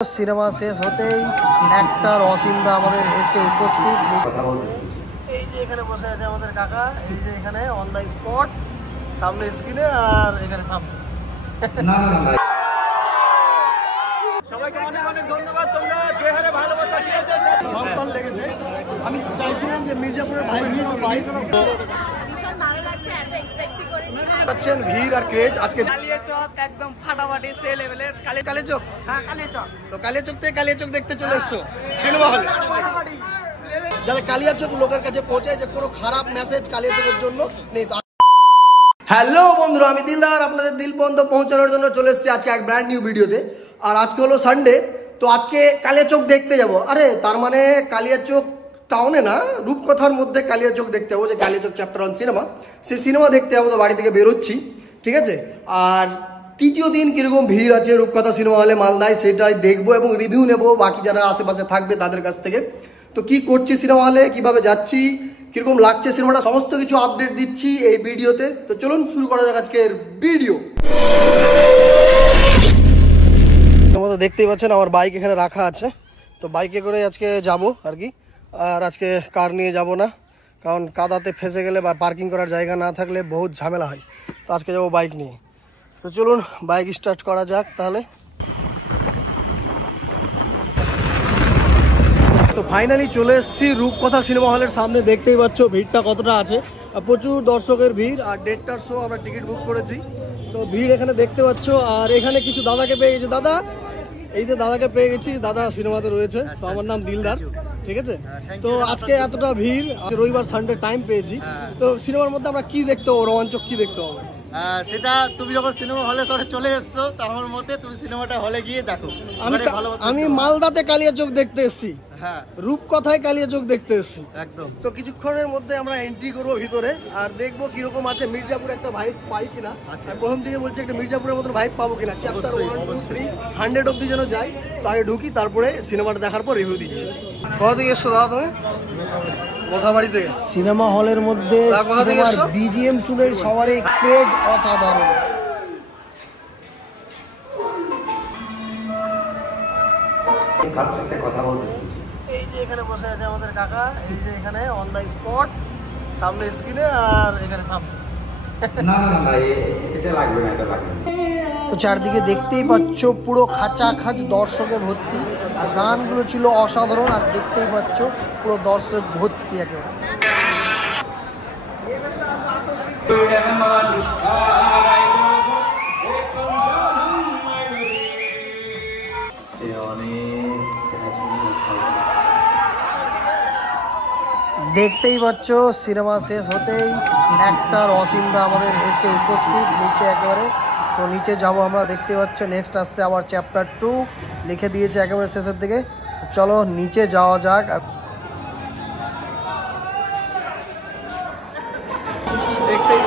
Cinema শেষ হতেই actor অসীম দা আমাদের এসে উপস্থিত। এই যে এখানে বসে আছে আমাদের কাকা, এই যে এখানে অন দ্য স্পট, সামনে স্ক্রিনে আর এখানে সামনে। সবাইকে অনেক অনেক ধন্যবাদ, তোমরা যে হারে ভালোবাসা দিয়েছো ভালো লেগেছে। আমি চাইছিলাম যে মির্জাপুরের ভাই ভীষণ ভালো লাগছে, এত এক্সপেক্ট করিনি। পাচ্ছেন ভিড় আর ক্রেজ। আজকে কালিয়াচক একদম ফাটাফাটি সে লেভেলের কালিয়াচক। হ্যাঁ কালিয়াচক তো কালিয়াচক থেকে কালিয়াচক দেখতে চলে এসছো সিনেমা হলে। যারা কালিয়াচক লোকের কাছে পৌঁছায় যে কোনো খারাপ মেসেজ কালিয়াচকের জন্য নেই। হ্যালো বন্ধুরা, আমি দিলদার আপনাদের দিল পর্যন্ত পৌঁছানোর জন্য চলে এসেছি আজকে এক ব্র্যান্ড নিউ ভিডিওতে। আর আজকে হলো সানডে, তো আজকে কালিয়াচক দেখতে যাব। আরে তার মানে কালিয়াচক টাউনে না, রূপকথার মধ্যে কালিয়াচক দেখতে যাবো, যে কালিয়াচক চ্যাপ্টার অন সিনেমা, সেই সিনেমা দেখতে যাবো। তো বাড়ি থেকে বেরোচ্ছি, ঠিক আছে। আর তৃতীয় দিন কিরকম ভিড় আছে রূপকথা সিনেমা হলে মালদায় সেটাই দেখবো এবং রিভিউ নেবো বাকি যারা আশেপাশে থাকবে তাদের কাছ থেকে। তো কি করছি সিনেমা হলে, কিভাবে যাচ্ছি, কিরকম লাগছে সিনেমাটা, সমস্ত কিছু আপডেট দিচ্ছি এই ভিডিওতে। তো চলুন শুরু করা যাক আজকের ভিডিও। তোমরা তো দেখতেই পাচ্ছেন আমার বাইক এখানে রাখা আছে, তো বাইকে করে আজকে যাব আর কি। আর আজকে কার নিয়ে যাব না, কারণ কাদাতে ফেসে গেলে বা পার্কিং করার জায়গা না থাকলে বহুত ঝামেলা হয়। তো আজকে যাবো বাইক নিয়ে। তো চলুন বাইক স্টার্ট করা যাক তাহলে। তো ফাইনালি চলে এসেছি রূপকথা সিনেমা হলের সামনে। দেখতেই পাচ্ছ ভিড়টা কতটা আছে, প্রচুর দর্শকের ভিড়। আর 1:30টার শো আমরা টিকিট বুক করেছি, তো ভিড় এখানে দেখতে পাচ্ছ। আর এখানে কিছু দাদাকে পেয়ে গেছি। দাদা, এই যে দাদাকে পেয়ে গেছি, দাদা সিনেমাতে রয়েছে। তো আমার নাম দিলদার, ঠিক আছে। তো আজকে এতটা ভিড়, রবিবার সানডে টাইম পেয়েছি। তো সিনেমার মধ্যে আমরা কি দেখতে হবে, রোমাঞ্চক কি দেখতে হবে সেটা তুমি যখন সিনেমা হলে চলে এসছো, আমার মতে তুমি সিনেমাটা হলে গিয়ে দেখো। আমি মালদাতে কালিয়াচক দেখতে এসেছি, হ্যাঁ রূপকথায় কালিয়াচক দেখতে এসেছি একদম। তো কিছুক্ষণের মধ্যে আমরা এন্ট্রি করবো ভিতরে, আর দেখবো কিরকম আছে। মির্জাপুর একটা ভাইব পাই কিনা, প্রথম দিকে বলছি একটা মির্জাপুরের মতন ভাইব পাবো কিনা। চ্যাপ্টার 1, 2, 3, 100 অব্দি যেন যাই। তো আগে ঢুকি, তারপরে সিনেমাটা দেখার পর রিভিউ দিচ্ছি। কোথা থেকে এসছো দাদা তুমি? মোথাবাড়ি থেকে। সিনেমা হলের মধ্যে বিজিএম শুনে সবারই ক্রেজ অসাধারণ। এই যে এখানে বসে আছে আমাদের কাকা, এই যে এখানে অন দ্য স্পট, সামনে স্ক্রিনে আর এখানে সামনে। তো চারদিকে দেখতেই পাচ্ছ পুরো খাঁচা খাঁচ দর্শকে ভর্তি। আর গানগুলো ছিল অসাধারণ, আর দেখতেই পাচ্ছ পুরো দর্শক ভর্তি একেবারে। দেখতেই পাচ্ছ সিনেমা শেষ হতেই অ্যাক্টর অসীম দা আমাদের এসে উপস্থিত নিচে একেবারে। তো নিচে যাব আমরা, দেখতে পাচ্ছ। নেক্সট আসছে আবার চ্যাপ্টার 2, লিখে দিয়েছে একেবারে শেষের দিকে। চলো নিচে যাওয়া যাক। দেখতেই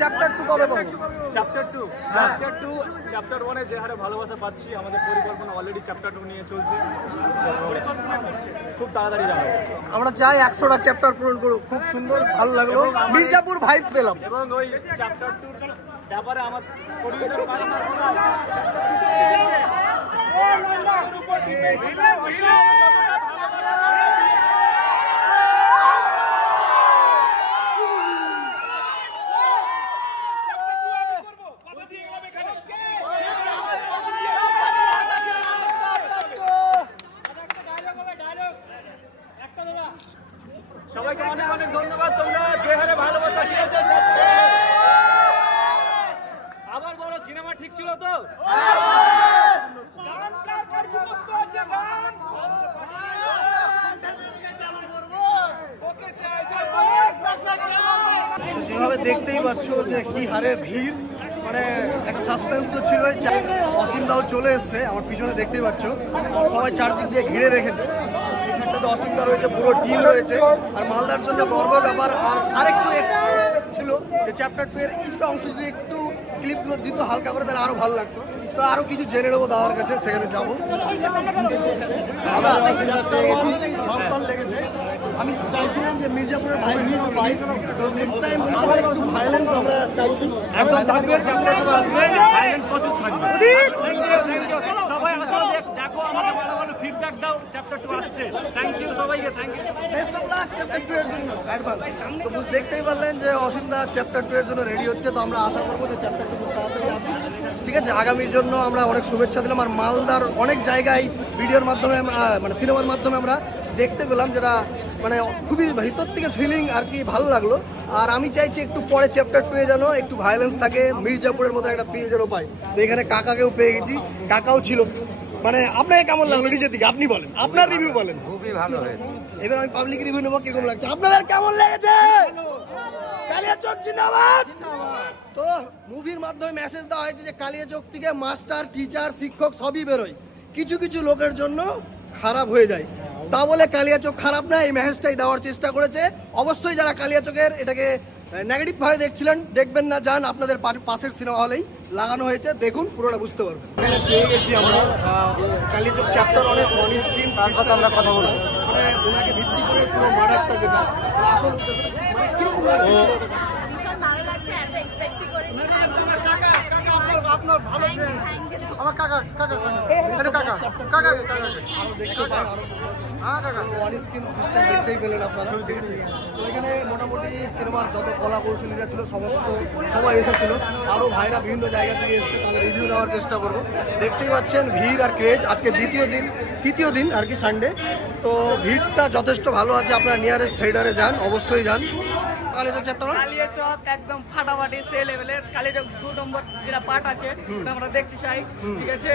চ্যাপ্টার 2 কবে পাবো? চ্যাপ্টার 2 চ্যাপ্টার 1 এ যে হারে ভালোবাসা পাচ্ছি, আমাদের পরিকল্পনা অলরেডি চ্যাপ্টার 2 নিয়ে চলছে। খুব তাড়াতাড়ি যাবে। আমরা চাই 100টা চ্যাপ্টার পূরণ করুক। খুব সুন্দর, ভালো লাগলো, মির্জাপুর ভাইব পেলাম। এবং ওই চ্যাপ্টার 2 ব্যাপারে আমার প্রোডিউসার সবাইকে অনেক অনেক ধন্যবাদ, তোমরা যে হারে ভালোবাসা দিয়েছো। আবার বলো, সিনেমা ঠিক ছিল তো? যেভাবে দেখতেই পাচ্ছ যে কি হারে ভিড়, মানে একটা সাসপেন্স তো ছিল। অসীম দাও চলে এসছে আমার পিছনে, দেখতেই পাচ্ছ। সবাই চারদিক দিয়ে ঘিরে রেখেছে। এখানটাতে অসীম দা রয়েছে, পুরো টিম রয়েছে। আর মালদার জন্য গর্বের ব্যাপার। আর আরেকটু এক্সপেক্ট ছিল যে চ্যাপ্টার 2 এর কিছুটা অংশ যদি একটু ক্লিপগুলো দিত হালকা করে, তাহলে আরো ভালো লাগতো। তো আরো কিছু জেনে নেবো দাদার কাছে, সেখানে যাবো। দাদা অসীম দা পেয়ে গেছি, লেগেছে। আমি চাইছিলাম যে মির্জাপুরের ভাইলেন্স পাই, তো নেক্সট টাইম একটু ভাইলেন্স আমরা চাইছি। একদম থাকবে, চ্যাপ্টার 2 আসবে, ভাইলেন্স প্রচুর থাকবে। সবাই আসো, দেখো আমাদের ভালো ভালো ফিডব্যাক দাও, চ্যাপ্টার 2 আসছে। থ্যাংক ইউ সবাইকে, thank you. Best of luck chapter 2 এর জন্য অ্যাডভান্স। তো দেখতেই পারলেন যে অসীমদা চ্যাপ্টার 2 এর জন্য রেডি হচ্ছে, তো আমরা আশা করবো যে চ্যাপ্টার 2 খুব তাড়াতাড়ি আসবে। ঠিক আছে, আগামীর জন্য আমরা অনেক শুভেচ্ছা দিলাম। আর মালদার অনেক জায়গায় ভিডিওর মাধ্যমে মানে সিনেমার মাধ্যমে আমরা দেখতে পেলাম, যেটা মানে খুবই ভিতর থেকে ফিলিং আর কি ভালো লাগলো। আর আমি চাইছি একটু পরে চ্যাপ্টার 2 এ যেন একটু ভায়োলেন্স থাকে, মির্জাপুরের মতো একটা ফিল যেন পাই। তো এখানে কাকাকেও পেয়ে গেছি, কাকাও ছিল। মানে আপনাকে কেমন লাগলো নিজের দিকে আপনি বলেন, আপনার রিভিউ বলেন। খুবই ভালো হয়েছে। এবার আমি পাবলিক রিভিউ নেবো, কিরকম লাগছে আপনাদের, কেমন লেগেছে? কালিয়াচক জিন্দাবাদ। তো মুভির মাধ্যমে মেসেজ দেওয়া হয়েছে যে কালিয়াচক থেকে মাস্টার, টিচার, শিক্ষক সবই বেরোয়, কিছু কিছু লোকের জন্য খারাপ হয়ে যায়। তা বলে কালিয়াচক খারাপ না, এই মেসেজটাই দেওয়ার চেষ্টা করেছে। অবশ্যই যারা কালিয়াচকের এটাকে নেগেটিভ ভাবে দেখছিলেন, দেখবেন না, যান আপনাদের পাশের সিনেমা হলেই লাগানো হয়েছে, দেখুন, পুরোটা বুঝতে পারবেন। এখানে পেয়ে গেছি আমরা কালিয়াচক চ্যাপ্টার অনেক অন স্ক্রিন, তার সাথে আমরা কথা বলবো, মানে ওনাকে ভিত্তি করে পুরো মার্ডারটা যেটা আসল উদ্দেশ্যটা মানে কিরকম লাগছে। ভীষণ ভালো লাগছে, এত এক্সপেক্টই করিনি। আপনার ভালো থ্যাংক ইউ। আমার কাকা কাকা কাকা কাকা কাকা কাকা আরো দেখতে পান, আরো হ্যাঁ কাকা অন স্ক্রিন সিস্টেম দেখতেই পেলেন আপনারা। ঠিক আছে, তো এখানে মোটামুটি সিনেমার যত কলা কৌশলীরা ছিল সমস্ত সবাই এসেছিল, আরও ভাইরা বিভিন্ন জায়গা থেকে এসেছে, তাদের রিভিউ নেওয়ার চেষ্টা করবো। দেখতেই পাচ্ছেন ভিড় আর ক্রেজ, আজকে তৃতীয় দিন আর কি, সানডে। তো ভিড়টা যথেষ্ট ভালো আছে, আপনারা নিয়ারেস্ট থিয়েটারে যান, অবশ্যই যান। কালিয়াচক চ্যাপ্টার কালিয়াচক একদম ফাটাফাটি সে লেভেলের। কালিয়াচক 2 নম্বর যেটা পার্ট আছে আমরা দেখতে চাই। ঠিক আছে,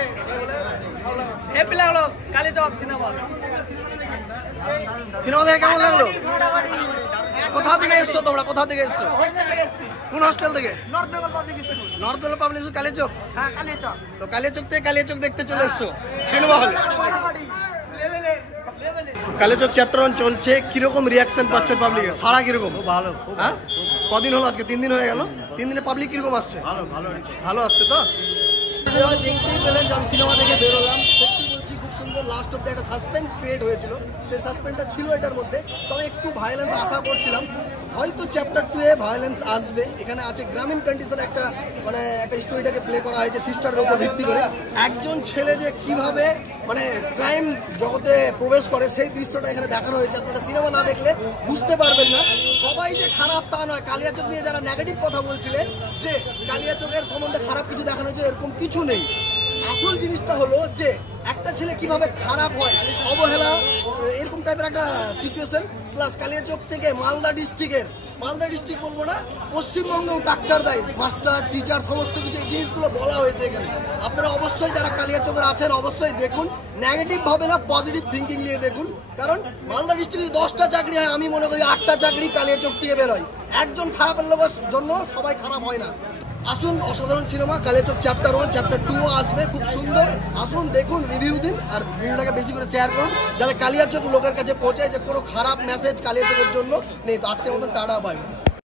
হ্যাপি লাগলো। কালিয়াচক জিন্দাবাদ। সিনেমা দেখে কেমন লাগলো? কোথা থেকে এসছো তোমরা, কোথা থেকে এসছো? কোন হস্টেল থেকে? North Bengal public school. North Bengal public school Kaliachak. হ্যাঁ কালিয়াচক। তো কালিয়াচক থেকে কালিয়াচক দেখতে চলে এসছো সিনেমা হলে। ফাটাফাটি লেভেলে। কালিয়াচক চ্যাপ্টার 1 চলছে, কিরকম রিয়াকশন পাচ্ছেন পাবলিকের? সারা কিরকম? ভালো, হ্যাঁ, কদিন হলো আজকে? 3 দিন হয়ে গেল। 3 দিনে পাবলিক কিরকম আসছে? ভালো আসছে তো। দেখতেই পেলেন যে আমি সিনেমা দেখে বেরোলাম, সত্যি বলছি খুব সুন্দর। লাস্ট অব্দি একটা সাসপেন্স ক্রিয়েট হয়েছিল, সেই সাসপেন্সটা ছিল এটার মধ্যে। তবে একটু ভায়োলেন্স আশা করছিলাম, হয়তো চ্যাপ্টার 2 এ ভায়োলেন্স আসবে। এখানে আছে গ্রামীণ কন্ডিশনে একটা মানে একটা স্টোরিটাকে প্লে করা হয়েছে সিস্টারের উপর ভিত্তি করে। একজন ছেলে যে কিভাবে মানে ক্রাইম জগতে প্রবেশ করে সেই দৃশ্যটা এখানে দেখানো হয়েছে। আপনারা সিনেমা না দেখলে বুঝতে পারবেন না। সবাই যে খারাপ তা নয়, কালিয়াচক নিয়ে যারা নেগেটিভ কথা বলছিলেন যে কালিয়াচকের সম্বন্ধে খারাপ কিছু দেখানো হয়েছে, এরকম কিছু নেই। আসল জিনিসটা হলো যে একটা ছেলে কিভাবে খারাপ হয়, অবহেলা, এরকম টাইপের একটা সিচুয়েশন। প্লাস কালিয়াচক থেকে মালদা ডিস্ট্রিক্ট বলবো না, পশ্চিমবঙ্গেও টাক্কার দেয় মাস্টার, টিচার, সমস্ত কিছু এই জিনিসগুলো বলা হয়েছে এখানে। আপনারা অবশ্যই যারা কালিয়াচকের আছেন অবশ্যই দেখুন, নেগেটিভ ভাবে না, পজিটিভ থিঙ্কিং নিয়ে দেখুন। কারণ মালদা ডিস্ট্রিক্টে 10টা চাকরি হয়, আমি মনে করি 8টা চাকরি কালিয়াচক থেকে বেরোয়। একজন খারাপের লোকের জন্য সবাই খারাপ হয় না। আসুন, অসাধারণ সিনেমা কালিয়াচক চ্যাপ্টার 1, চ্যাপ্টার 2 আসবে, খুব সুন্দর। আসুন দেখুন, রিভিউ দিন, আর ভিডিওটাকে বেশি করে শেয়ার করুন, যাতে কালিয়াচক লোকের কাছে পৌঁছায় যে কোনো খারাপ মেসেজ কালিয়াচকের জন্য নেই। তো আজকের মতো টাটা, বাই।